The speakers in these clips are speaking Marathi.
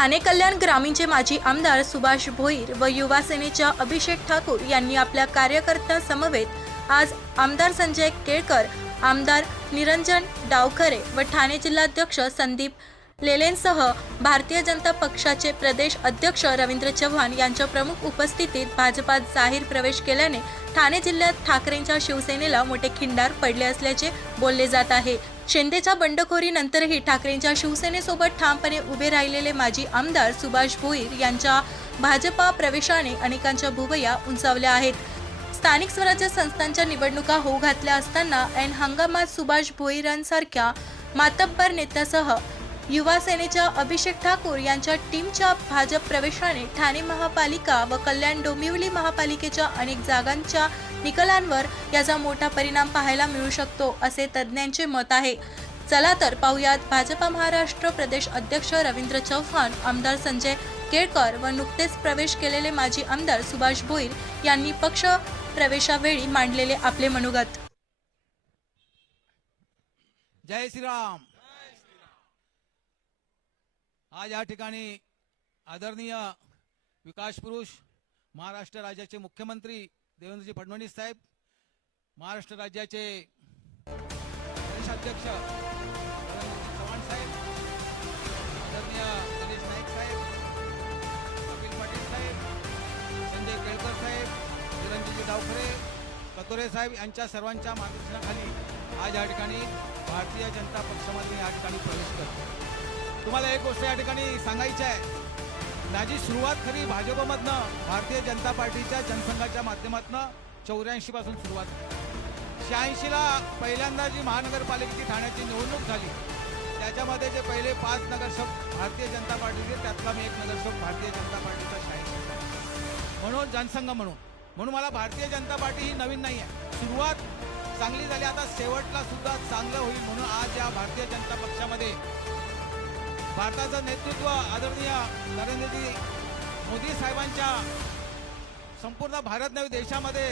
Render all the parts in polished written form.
ठाणे कल्याण ग्रामीणचे माजी आमदार सुभाष भोईर व युवा सेनेच्या अभिषेक ठाकूर यांनी आपल्या कार्यकर्त्यांसमवेत आज आमदार संजय केळकर, आमदार निरंजन डावखरे व ठाणे जिल्हाध्यक्ष संदीप लेलेंसह भारतीय जनता पक्षाचे प्रदेश अध्यक्ष रवींद्र चव्हाण यांच्या प्रमुख उपस्थितीत भाजपात जाहीर प्रवेश केल्याने ठाणे जिल्ह्यात ठाकरेंच्या शिवसेनेला मोठे खिंडार पडले असल्याचे बोलले जात आहे। शिंदेच्या बंडखोरीनंतरही ठाकरेंच्या शिवसेनेसोबत ठामपणे उभे राहिलेले माजी आमदार सुभाष भोईर यांच्या भाजपा प्रवेशाने अनेकांच्या भुवया उंचावल्या आहेत। स्थानिक स्वराज्य संस्थांच्या निवडणुका होऊ घातल्या असताना ऐन हंगामात सुभाष भोईरांसारख्या मातब्बर नेत्यासह युवा सेनेच्या अभिषेक ठाकूर यांच्या टीमच्या भाजप प्रवेशाने ठाणे महापालिका व कल्याण डोंबिवली महापालिकेच्या अनेक जागांच्या निकालांवर याचा मोठा परिणाम पाहायला मिळू शकतो असे तज्ज्ञांचे मत आहे। चला तर पाहूयात भाजपा महाराष्ट्र प्रदेश अध्यक्ष रवींद्र चव्हाण, आमदार संजय केळकर व नुकतेच प्रवेश केलेले माजी आमदार सुभाष भोईर यांनी पक्ष प्रवेशावेळी मांडलेले आपले मनोगत। जय श्रीराम। आज या ठिकाणी आदरणीय विकास पुरुष महाराष्ट्र राज्याचे मुख्यमंत्री देवेंद्रजी फडणवीस साहेब, महाराष्ट्र राज्याचे प्रदेशाध्यक्ष चव्हाण साहेब, आदरणीय गणेश नाईक साहेब, कपिल पाटील साहेब, संजय केळकर साहेब, निरंजनजी डावखरे, कतोरे साहेब यांच्या सर्वांच्या मार्गदर्शनाखाली आज या ठिकाणी भारतीय जनता पक्षामध्ये या ठिकाणी प्रवेश करतो। तुम्हाला एक गोष्ट या ठिकाणी सांगायची आहे, माझी सुरुवात खरी भाजपमधनं, भारतीय जनता पार्टीच्या जनसंघाच्या माध्यमातून 84 पासून सुरुवात झाली। 86 ला पहिल्यांदा जी महानगरपालिकेची ठाण्याची निवडणूक झाली त्याच्यामध्ये जे पहिले 5 नगरसेवक भारतीय जनता पार्टीचे, त्यातला मी एक नगरसेवक भारतीय जनता पार्टीचा 86 म्हणून जनसंघ म्हणून मला भारतीय जनता पार्टी ही नवीन नाही आहे। सुरुवात चांगली झाली, आता शेवटला सुद्धा चांगलं होईल म्हणून आज या भारतीय जनता पक्षामध्ये भारताचं नेतृत्व आदरणीय नरेंद्रजी मोदी साहेबांच्या संपूर्ण भारत नव्हे देशामध्ये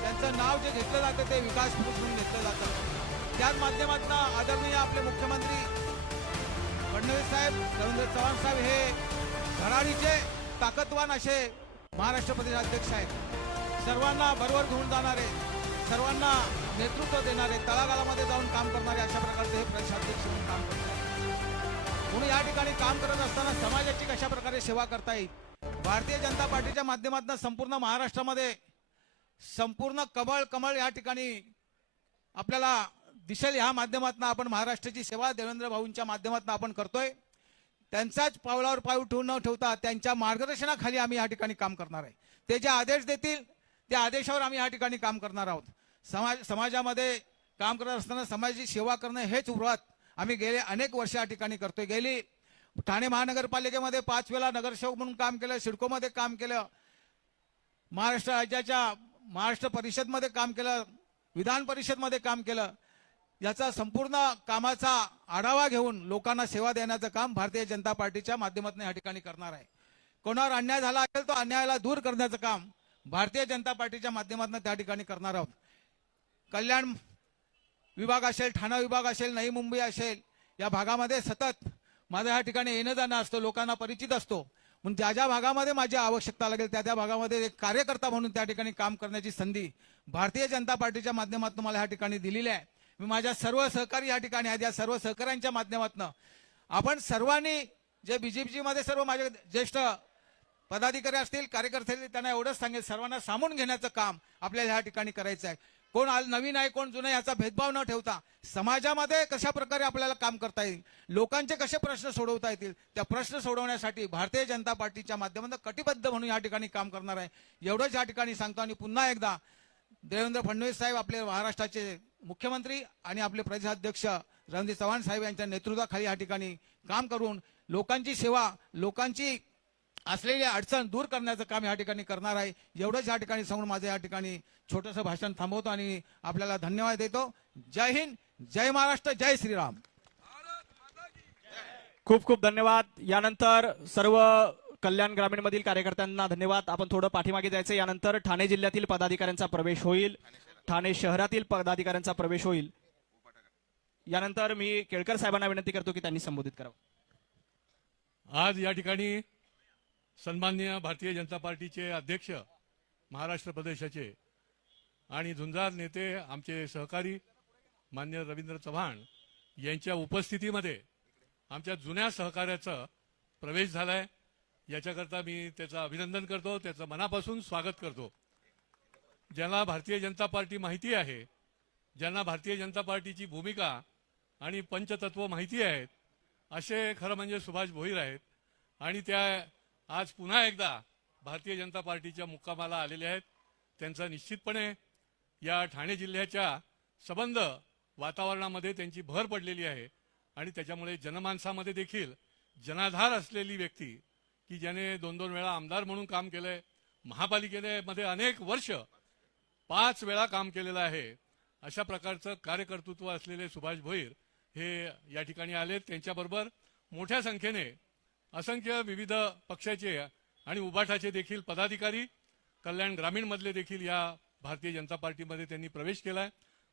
त्यांचं नाव जे घेतलं जातं ते विकास पुरुष म्हणून घेतलं जातं। त्याच माध्यमातून आदरणीय आपले मुख्यमंत्री फडणवीस साहेब, रवींद्र चव्हाण साहेब हे धडाडीचे ताकदवान असे महाराष्ट्र प्रदेशाध्यक्ष आहेत। सर्वांना बरोबर घेऊन जाणारे, सर्वांना नेतृत्व देणारे, तळागाळामध्ये जाऊन काम करणारे अशा प्रकारचे हे प्रदेशाध्यक्ष म्हणून काम करतात। म्हणून या ठिकाणी काम करत असताना समाजाची कशा प्रकारे सेवा करता येईल, भारतीय जनता पार्टीच्या माध्यमातून संपूर्ण महाराष्ट्रामध्ये संपूर्ण कमळ या ठिकाणी आपल्याला दिसेल। या माध्यमातून आपण महाराष्ट्राची सेवा देवेंद्र भाऊंच्या माध्यमातून आपण करतोय। त्यांच्याच पावलावर पाऊल न ठेवता त्यांच्या मार्गदर्शनाखाली आम्ही या ठिकाणी काम करणार आहे। ते जे आदेश देतील त्या आदेशावर आम्ही या ठिकाणी काम करणार आहोत। समाजामध्ये काम करत असताना समाजाची सेवा करणं हेच उर्वात आम्ही गेले अनेक वर्ष या ठिकाणी करतोय। गेली ठाणे महानगरपालिकेमध्ये 5 वेळा नगरसेवक म्हणून काम केलं, सिडकोमध्ये काम केलं, महाराष्ट्र राज्याच्या महाराष्ट्र परिषदमध्ये काम केलं, विधान परिषदमध्ये काम केलं। याचा संपूर्ण कामाचा आढावा घेऊन लोकांना सेवा देण्याचं काम भारतीय जनता पार्टीच्या माध्यमातून या ठिकाणी करणार आहे। कोणावर अन्याय झाला असेल तो अन्यायाला दूर करण्याचं काम भारतीय जनता पार्टीच्या माध्यमातून त्या ठिकाणी करणार आहोत। कल्याण विभाग असेल, ठाणा विभाग असेल, नवी मुंबई असेल, या भागामध्ये सतत माझ्या या ठिकाणी येणं जाणं असतं, लोकांना परिचित असतो। म्हणून ज्या ज्या भागामध्ये माझी आवश्यकता लागेल त्या भागामध्ये एक कार्यकर्ता म्हणून त्या ठिकाणी काम करण्याची संधी भारतीय जनता पार्टीच्या माध्यमातून मला या ठिकाणी दिलेली आहे। मी माझ्या सर्व सहकारी या ठिकाणी आहेत, या सर्व सहकाऱ्यांच्या माध्यमातून आपण सर्वांनी जे बीजेपी मध्ये सर्व माझे ज्येष्ठ पदाधिकारी असतील, कार्यकर्ते असतील, त्यांना एवढंच सांगेल, सर्वांना सामावून घेण्याचं काम आपल्याला या ठिकाणी करायचं आहे। कोण नवीन आहे कोण जुनं याचा भेदभाव न ठेवता समाजामध्ये कशा प्रकारे आपल्याला काम करता येईल, लोकांचे कसे प्रश्न सोडवता येतील, त्या प्रश्न सोडवण्यासाठी भारतीय जनता पार्टीच्या माध्यमातून कटिबद्ध म्हणून या ठिकाणी काम करणार आहे। एवढंच या ठिकाणी सांगतो आणि पुन्हा एकदा देवेंद्र फडणवीस साहेब आपले महाराष्ट्राचे मुख्यमंत्री आणि आपले प्रदेशाध्यक्ष रवींद्र चव्हाण साहेब यांच्या नेतृत्वाखाली या ठिकाणी काम करून लोकांची सेवा, लोकांची असलेली अडचण दूर करण्याचं काम या ठिकाणी करणार आहे। एवढंच या ठिकाणी सांगून माझं या ठिकाणी छोटंसं भाषण थांबवतो आणि आपल्याला धन्यवाद देतो। जय हिंद, जय महाराष्ट्र, जय श्रीराम। खूप खूप धन्यवाद। यानंतर सर्व कल्याण ग्रामीण मधील कार्यकर्त्यांना धन्यवाद। आपण थोडं पाठीमागे जायचं। यानंतर ठाणे जिल्ह्यातील पदाधिकाऱ्यांचा प्रवेश होईल, ठाणे शहरातील पदाधिकाऱ्यांचा प्रवेश होईल। यानंतर मी केळकर साहेबांना विनंती करतो की त्यांनी संबोधित करावं। आज या ठिकाणी सन्माननीय भारतीय जनता पार्टीचे अध्यक्ष महाराष्ट्र प्रदेशाचे आणि झुंजार नेते आमचे सहकारी मान्य रवींद्र चव्हाण यांच्या उपस्थितीमध्ये आमच्या जुन्या सहकार्याचा प्रवेश झालाय. याच्याकरता मी त्याचं अभिनंदन करतो, त्याचं मनापासून स्वागत करतो. ज्यांना भारतीय जनता पार्टी माहिती आहे, ज्यांना भारतीय जनता पार्टीची भूमिका आणि पंचतत्व माहिती आहेत, असे खरं म्हणजे सुभाष भोईर आहेत. आणि त्या आज पुन्हा एकदा भारतीय जनता पार्टीच्या मुक्कामाला आलेले आहेत. त्यांचा निश्चितपणे या ठाणे जिल्ह्याच्या सबंध वातावरणामध्ये त्यांची भर पडलेली आहे आणि त्याच्यामुळे जनमानसामध्ये देखील जनाधार असलेली व्यक्ती की ज्याने 2-2 वेळा आमदार म्हणून काम केलंय, महापालिकेमध्ये अनेक वर्ष 5 वेळा काम केलेलं आहे, अशा प्रकारचं कार्यकर्तृत्व असलेले सुभाष भोईर हे या ठिकाणी आले. त्यांच्याबरोबर मोठ्या संख्येने असंख्य विविध पक्षाचे आणि उबाठाचे देखील पदाधिकारी, कल्याण ग्रामीण मधले देखील या भारतीय जनता पार्टीमध्ये त्यांनी प्रवेश केलाय.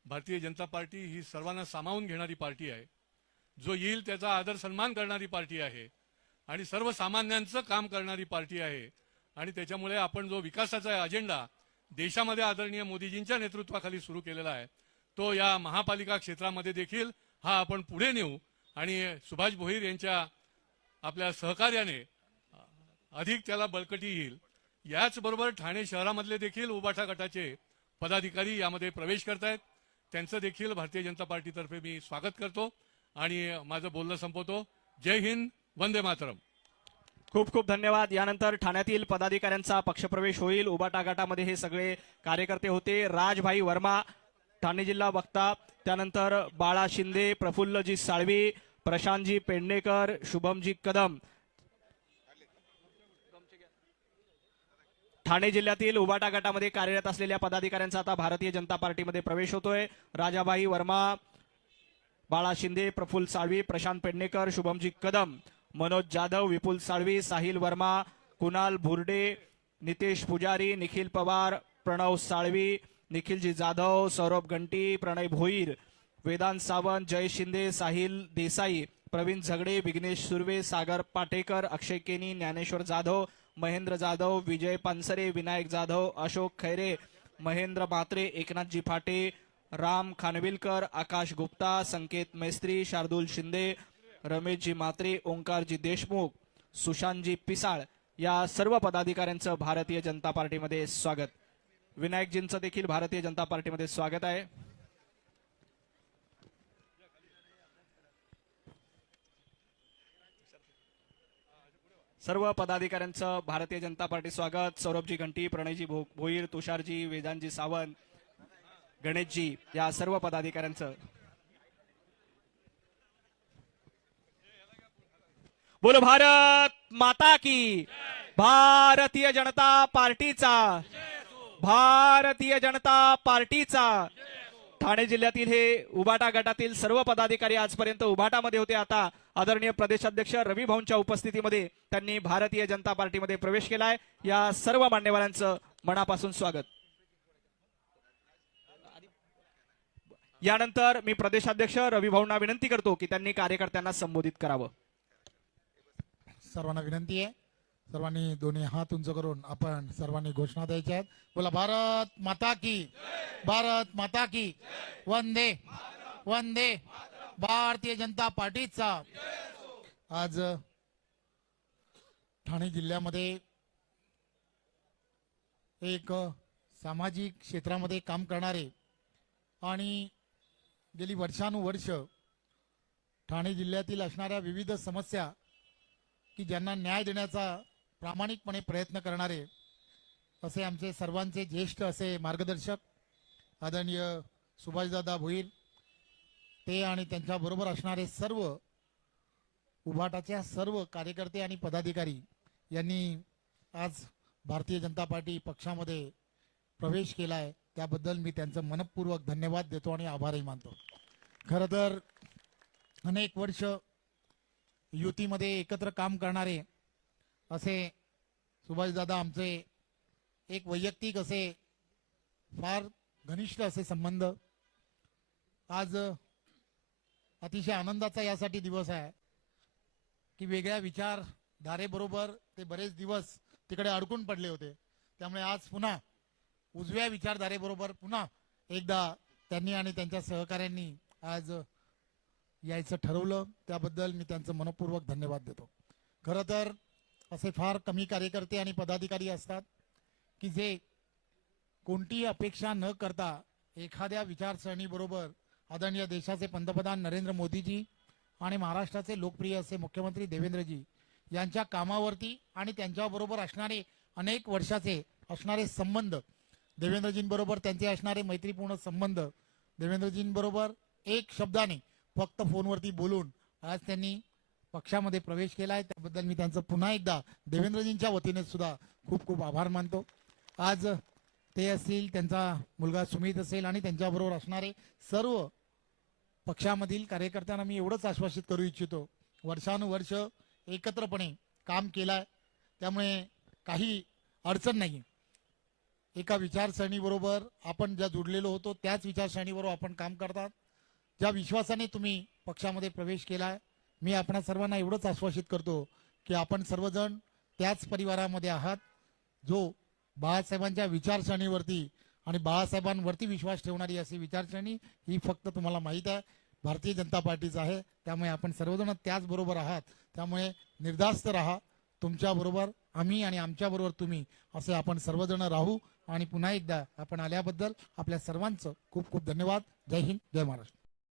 भारतीय जनता पार्टी ही सर्वांना सामावून घेणारी पार्टी आहे, जो येईल त्याचा आदर सन्मान करणारी पार्टी आहे आणि सर्वसामान्यांचं काम करणारी पार्टी आहे. आणि त्याच्यामुळे आपण जो विकासाचा अजेंडा देशामध्ये आदरणीय मोदीजींच्या नेतृत्वाखाली सुरू केलेला आहे, तो या महापालिका क्षेत्रामध्ये देखील हा आपण पुढे नेऊ आणि सुभाष भोईर यांच्या आपल्या सहकार्याने अधिक त्याला बळकटी येईल. याचबरोबर ठाणे शहरामधले देखील उबाठा गटाचे पदाधिकारी यामध्ये प्रवेश करतायत. त्यांचं देखील भारतीय जनता पार्टीतर्फे मी स्वागत करतो आणि माझं बोलणं संपवतो. जय हिंद, वंदे मातरम. खूप खूप धन्यवाद. यानंतर ठाण्यातील पदाधिकाऱ्यांचा पक्षप्रवेश होईल. उबाटा गटामध्ये हे सगळे कार्यकर्ते होते. राजभाई वर्मा ठाणे जिल्हा वक्ता, त्यानंतर बाळा शिंदे, प्रफुल्लजी साळवी, प्रशांतजी पेडणेकर, शुभमजी कदम. ठाणे जिल्ह्यातील उबाटा गटामध्ये कार्यरत असलेल्या पदाधिकाऱ्यांचा आता भारतीय जनता पार्टीमध्ये प्रवेश होतोय. राजाभाई वर्मा, बाळा शिंदे, प्रफुल्ल साळवी, प्रशांत पेडणेकर, शुभमजी कदम, मनोज जाधव, विपुल साळवी, साहिल वर्मा, कुणाल भुर्डे, नितेश पुजारी, निखिल पवार, प्रणव साळवी, निखिलजी जाधव, सौरभ गंटी, प्रणय भोईर, वेदांत सावंत, जय शिंदे, साहिल देसाई, प्रवीण झगडे, विघ्नेश सुर्वे, सागर पाटेकर, अक्षय केनी, ज्ञानेश्वर जाधव, महेंद्र जाधव, विजय पानसरे, विनायक जाधव, अशोक खैरे, महेंद्र म्हात्रे, एकनाथजी फाटे, राम खानविलकर, आकाश गुप्ता, संकेत मैस्त्री, शार्दूल शिंदे, रमेशजी म्हात्रे, ओंकारजी देशमुख, सुशांतजी पिसाळ या सर्व पदाधिकाऱ्यांचं भारतीय जनता पार्टीमध्ये स्वागत. विनायकजींचं देखील भारतीय जनता पार्टीमध्ये स्वागत आहे. सर्व पदाधिकाऱ्यांचं भारतीय जनता पार्टी स्वागत. सौरभजी घंटी, प्रणयजी भोईर, तुषारजी, वेदांतजी सावंत, गणेशजी या सर्व पदाधिकाऱ्यांचं. बोलो भारत माता की. भारतीय जनता पार्टीचा, भारतीय जनता पार्टीचा. ठाणे जिल्ह्यातील हे उबाटा गटातील सर्व पदाधिकारी आजपर्यंत उबाटामध्ये होते. आता आदरणीय प्रदेशाध्यक्ष रवी भाऊंच्या उपस्थितीमध्ये त्यांनी भारतीय जनता पार्टीमध्ये प्रवेश केलाय. या सर्व मान्यवरांचं मनापासून स्वागत. यानंतर मी प्रदेशाध्यक्ष रवी भाऊंना विनंती करतो की त्यांनी कार्यकर्त्यांना संबोधित करावं. सर्वांना विनंती आहे, सर्वांनी दोन्ही हात उंच करून आपण सर्वांनी घोषणा द्यायच्या आहेत. बोला भारत माता की, भारत माता की, वंदे वंदे. भारतीय जनता पार्टीचा आज ठाणे जिल्ह्यामध्ये एक सामाजिक क्षेत्रामध्ये काम करणारे आणि गेली वर्षानुवर्ष ठाणे जिल्ह्यातील असणाऱ्या विविध समस्या की ज्यांना न्याय देण्याचा प्रामाणिकपणे प्रयत्न करणारे असे आमचे सर्वांचे ज्येष्ठ असे मार्गदर्शक आदरणीय सुभाषदादा भोईर, ते आणि त्यांच्याबरोबर असणारे सर्व उभाटाच्या सर्व कार्यकर्ते आणि पदाधिकारी यांनी आज भारतीय जनता पार्टी पक्षामध्ये प्रवेश केला आहे. त्याबद्दल मी त्यांचं मनपूर्वक धन्यवाद देतो आणि आभारही मानतो. खरं तर अनेक वर्ष युतीमध्ये एकत्र काम करणारे असे सुभाषदादा आमचे एक वैयक्तिक असे फार घनिष्ठ असे संबंध. आज अतिशय आनंदाचा यासाठी दिवस आहे की वेगळ्या धारेबरोबर ते बरेच दिवस तिकडे अडकून पडले होते. त्यामुळे आज पुन्हा उजव्या विचारधारेबरोबर पुन्हा एकदा त्यांनी आणि त्यांच्या सहकाऱ्यांनी आज यायचं ठरवलं. त्याबद्दल मी त्यांचं मनपूर्वक धन्यवाद देतो. खरं तर असे फार कमी कार्यकर्ते आणि पदाधिकारी असतात की जे कोणतीही अपेक्षा न करता एखाद्या विचारसरणीबरोबर आदरणीय देशाचे पंतप्रधान नरेंद्र मोदीजी आणि महाराष्ट्राचे लोकप्रिय असे मुख्यमंत्री देवेंद्रजी यांच्या कामावरती आणि त्यांच्याबरोबर असणारे अनेक वर्षाचे असणारे संबंध, देवेंद्रजींबरोबर त्यांचे असणारे मैत्रीपूर्ण संबंध, देवेंद्रजींबरोबर एक शब्दाने फक्त फोनवरती बोलून आज त्यांनी पक्षामध्ये प्रवेश केलाय. त्याबद्दल मी त्यांचं पुन्हा एकदा देवेंद्रजींच्या वतीने सुद्धा खूप खूप आभार मानतो. आज ते असतील, त्यांचा मुलगा सुमित असेल आणि त्यांच्याबरोबर असणारे सर्व पक्षामधील कार्यकर्त्यांना मी एवढंच आश्वासित करू इच्छितो, वर्षानुवर्ष एकत्रपणे काम केलाय, त्यामुळे काही अडचण नाही. एका विचारसरणीबरोबर आपण ज्या जुडलेलो होतो त्याच विचारसरणीबरोबर आपण काम करतात. ज्या विश्वासाने तुम्ही पक्षामध्ये प्रवेश केलाय, मी आपणा सर्वांना एवढंच आश्वासित करतो की आपण सर्वजण त्याच परिवारामध्ये आहात जो बाळासाहेबांच्या विचारसरणीवरती आणि बाळासाहेबांवरती विश्वास ठेवणारी अशी विचारसरणी ही फक्त तुम्हाला माहीत आहे भारतीय जनता पार्टीचं आहे. त्यामुळे आपण सर्वजण त्याचबरोबर आहात. त्यामुळे निर्धास्त राहा. तुमच्याबरोबर आम्ही आणि आमच्याबरोबर तुम्ही असे आपण सर्वजण राहू. आणि पुन्हा एकदा आपण आल्याबद्दल आपल्या सर्वांचं खूप खूप धन्यवाद. जय हिंद, जय महाराष्ट्र.